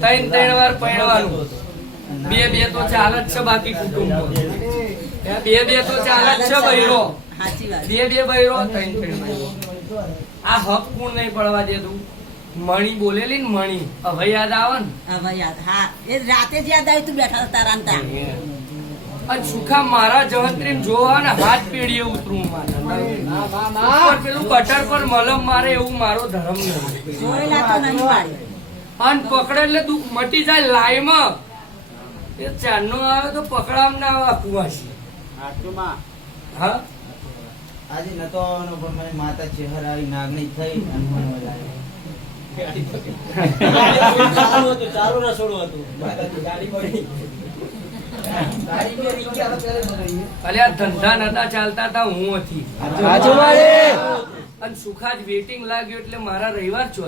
ત્રણ વાર પરણવાનું, બે તો ચાલ જ છે બાકી કુટુંબ બે તો ચાલ જ છે બૈરો, બે બૈરો ત્રણ આ હક કોણ નહીં પડવા દેતું. મણી બોલેલી ને મણી હવે યાદ આવે ને, હવે યાદ, હા એ રાતે જ યાદ આવ્યું તું બેઠા તારા અને સુખા મારા જહંત્રી જોવા ને હાથ પેઢીએ ઉતરું પેલું કટર પર મલમ મારે એવું મારો ધર્મ નહીં. અને પકડે એટલે દુઃખ મટી જાય લાઈમાં. એ ચાંદનો આવે તો પકડામ ના આવે કુવાસી. હા આજે નતો આવવાનો પણ મને માતા ચહેર આવી નાગણી થઈ અને મને બોલાવ્યો. ચાલુ રસોડું હતું. અલ્યા ધંધા નતા ચાલતા હતા, હું હતી અને સુખા જ વેટિંગ લાગ્યું એટલે મારા રવિવાર છો.